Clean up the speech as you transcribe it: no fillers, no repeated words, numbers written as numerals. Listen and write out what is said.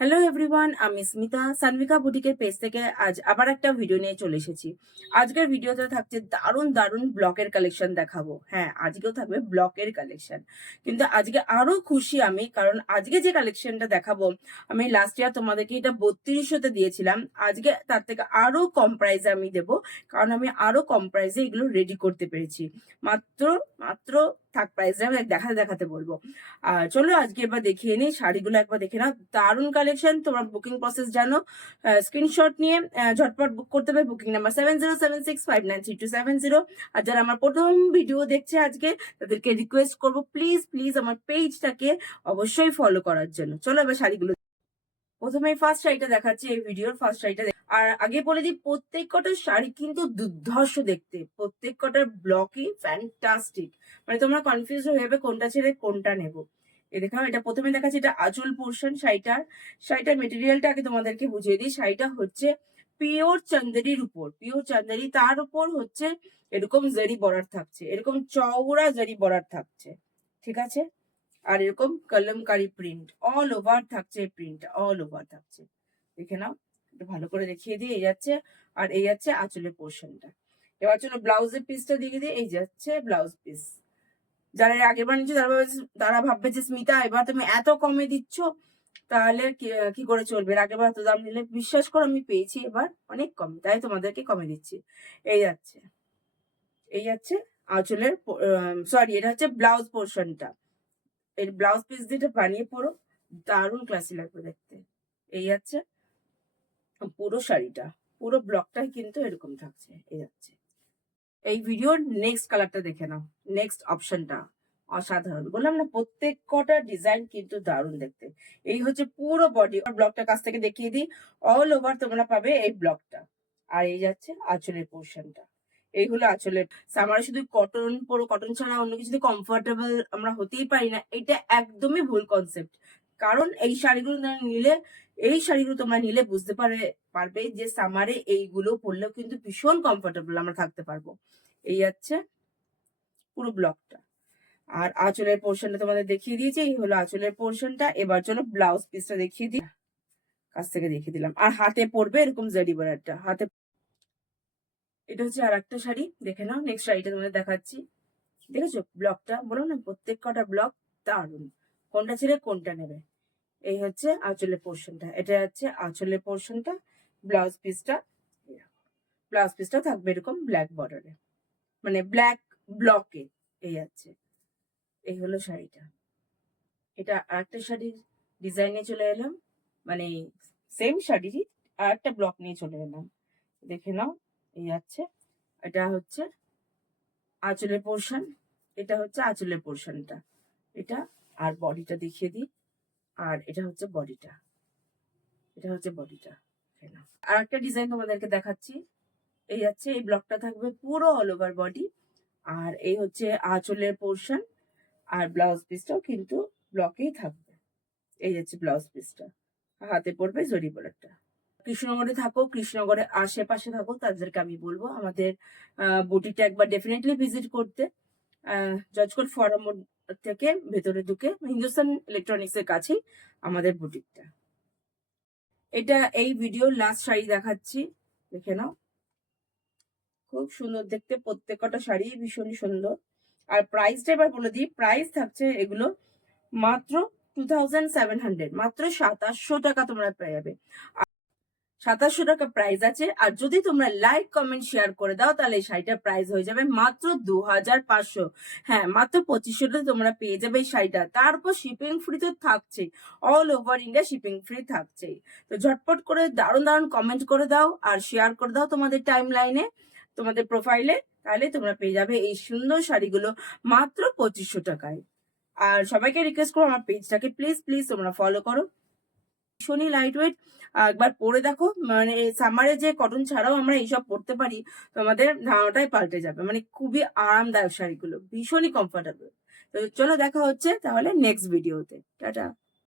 Hello everyone, আমি Smita Sanvika বুটিকের page থেকে আজ আবার একটা ভিডিও নিয়ে চলে এসেছি। আজকের ভিডিওতে থাকছে দারুণ দারুণ ব্লকের কালেকশন দেখাবো। হ্যাঁ, আজকেও থাকবে ব্লকের কালেকশন, কিন্তু আজকে আরো খুশি আমি, কারণ আজকে যে কালেকশনটা দেখাবো আমি লাস্ট ইয়ার তোমাদেরকে এটা 3200-তে দিয়েছিলাম। আজকে তার থেকে আরো কম প্রাইসে আমি দেবো, কারণ আমি আরো কম প্রাইসে এগুলো রেডি করতে পেরেছি। মাত্র মাত্র থাক প্রাইসে আমি দেখাতে দেখাতে বলবো। আর চলো আজকে এবার দেখিয়ে নিই শাড়িগুলো, একবার দেখে নাও। দারুণ কালেকশন। তোমার বুকিং প্রসেস জানো, স্ক্রিনশট নিয়ে ঝটপট বুক করতে হবে। Booking number 7076593270। আর যারা আমার প্রথম ভিডিও দেখছে আজকে, তাদেরকে রিকোয়েস্ট করবো প্লিজ প্লিজ আমার পেজটাকে অবশ্যই ফলো করার জন্য। চলো এবার শাড়িগুলো প্রথমে ফার্স্ট শাড়িটা দেখাচ্ছি, এই ভিডিওর ফার্স্ট শাড়িটা। আর আগে বলে দিই, প্রত্যেক কটা শাড়ি কিন্তু দুর্ধর্ষ দেখতে, প্রত্যেক কটার ব্লকই ফ্যান্টাস্টিক। মানে তোমরা কনফিউজ হয়ে যাবে কোনটা ছেড়ে কোনটা নেব। এই দেখাও, এটা প্রথমে দেখাচ্ছি, এটা আঁচল পোর্শন শাড়িটার মেটেরিয়ালটা আগে তোমাদেরকে বুঝিয়ে দিই। শাড়িটা হচ্ছে পিওর চান্দেরির উপর, পিওর চান্দেরি, তার উপর হচ্ছে এরকম জারি বর্ডার থাকছে, এরকম চওড়া জারি বর্ডার থাকছে, ঠিক আছে। আর এরকম কলমকারি প্রিন্ট অল ওভার থাকছে, প্রিন্টটা অল ওভার থাকছে। দেখে নাও, একটু ভালো করে দেখিয়ে দিই। এই যাচ্ছে, আর এই যাচ্ছে আঁচলের পোর্শনটা। এবার চলো ব্লাউজের পিসটা দিয়ে দিই। এই যাচ্ছে ব্লাউজ পিস। যারা এর আগের বার নিচ্ছে তারা ভাববে যে স্মিতা এবার তুমি এত কমে দিচ্ছ, তাহলে কি করে চলবে? এর আগের বার এত দাম নিলে। বিশ্বাস করো আমি পেয়েছি এবার অনেক কম, তাই তোমাদেরকে কমে দিচ্ছি। এই যাচ্ছে, এই যাচ্ছে আঁচলের, সরি এটা হচ্ছে ব্লাউজ পোর্শনটা। এর ব্লাউজ পিস দিয়ে বানিয়ে পরো, দারুণ ক্লাসি লাগবে দেখতে। এই যাচ্ছে পুরো শাড়িটা, পুরো ব্লকটাই কিন্তু এরকম থাকছে। এই যাচ্ছে, এই ভিডিওর নেক্সট কালারটা দেখে নাও, নেক্সট অপশনটা অসাধারণ। বললাম না, প্রত্যেক কটা ডিজাইন কিন্তু দারুণ দেখতে। এই হচ্ছে পুরো বডি। ব্লকটা কাছ থেকে দেখিয়ে দিই, অল ওভার তোমরা পাবে এই ব্লকটা। আর এই যাচ্ছে আঁচলের পোর্শনটা। এই হলো আঁচলের। সামারে শুধু কটন পরো, কটন ছাড়া অন্য কিছু কমফোর্টেবল আমরা হতেই পারি না, এটা একদমই ভুল কনসেপ্ট। কারণ এই শাড়িগুলো তোমরা নিলে বুঝতে পারবে যে সামারে এইগুলো পরলেও কিন্তু ভীষণ কমফোর্টেবল আমরা থাকতে পারবো। এই যাচ্ছে পুরো ব্লকটা। আর আঁচলের পোর্শনটা তোমাদের দেখিয়ে দিয়েছি, এই হলো আঁচলের পোর্শনটা। এবার চলো ব্লাউজ পিসটা দেখিয়ে দিই, কাছ থেকে দেখিয়ে দিলাম। আর হাতে পড়বে এরকম জারি বর্ডারটা হাতে। এটা হচ্ছে আর একটা শাড়ি, দেখে নাও। নেক্সট শাড়িটা তোমাদের দেখাচ্ছি। দেখেছো ব্লকটা? বলো না, প্রত্যেক কটা ব্লক দারুন, কোনটা ছেড়ে কোনটা নেবে। এই হচ্ছে আঁচলের পোর্শনটা, এটা হচ্ছে আঁচলের পোর্শনটা। ব্লাউজ পিসটা, ব্লাউজ পিসটা থাকবে এরকম ব্ল্যাক বর্ডারে, মানে ব্ল্যাক ব্লকে। এই আছে, এই হলো শাড়িটা। এটা আরেকটা শাড়ির ডিজাইনে চলে এলাম, মানে সেম শাড়িরই আর একটা ব্লক নিয়ে চলে এলাম। দেখে নাও, এই আছে, এটা হচ্ছে আঁচলের পোর্শন, এটা হচ্ছে আঁচলের পোর্শনটা, এটা। আর বডিটা দেখিয়ে দিই, আর এটা হচ্ছে বডিটা, এটা হচ্ছে বডিটা। আর একটা ডিজাইন তোমাদেরকে দেখাচ্ছি। এই যাচ্ছে, এই ব্লকটা থাকবে পুরো অল ওভার বডি। আর এই হচ্ছে আঁচলের পোর্শন, আর ব্লাউজ পিসটাও কিন্তু ব্লকেই থাকবে। এই যাচ্ছে ব্লাউজ পিসটা, হাতে পড়বে জরি বর্ডারটা। কৃষ্ণনগরে থাকো, কৃষ্ণনগরের আশেপাশে থাকো, তাদেরকে আমি বলবো আমাদের বুটিকটা একবার ডেফিনেটলি ভিজিট করতে। জজকোট ফোরাম মোড় থেকে ভেতরে ঢুকে হিন্দুস্তান ইলেকট্রনিক্স এর কাছেই আমাদের বুটিকটা। এটা এই ভিডিওর লাস্ট শাড়ি দেখাচ্ছি, দেখে নাও। খুব সুন্দর দেখতে, প্রত্যেকটা শাড়ি ভীষণই সুন্দর। আর প্রাইসটা এবার বলে দিই, প্রাইস থাকছে এগুলো মাত্র 2700, মাত্র 2700 টাকা তোমরা পেয়ে যাবে। 2700 টাকা প্রাইস আছে। আর যদি তোমরা লাইক কমেন্ট শেয়ার করে দাও, তাহলে এই শাড়িটার প্রাইস হয়ে যাবে মাত্র 2500। হ্যাঁ, মাত্র 2500 তোমরা পেয়ে যাবে এই শাড়িটা। তারপর শিপিং ফ্রি তো থাকছেই, all over India shipping free থাকছেই। তো ঝটপট করে দারুণ দারুণ কমেন্ট করে দাও আর শেয়ার করে দাও তোমাদের টাইম লাইনে, তোমাদের প্রোফাইলে, তাহলে তোমরা পেয়ে যাবে এই সুন্দর শাড়িগুলো মাত্র 2500 টাকায়। আর সবাইকে রিকোয়েস্ট করো আমার পেজটাকে প্লিজ প্লিজ তোমরা ফলো করো। ভীষণই লাইট ওয়েট, একবার পরে দেখো, মানে সামারে যে কটন ছাড়াও আমরা এইসব পরতে পারি, তোমাদের ধারণাটাই পাল্টে যাবে। মানে খুবই আরামদায়ক শাড়িগুলো, ভীষণই কমফোর্টেবল। তো চলো দেখা হচ্ছে তাহলে নেক্সট ভিডিওতে। টাটা।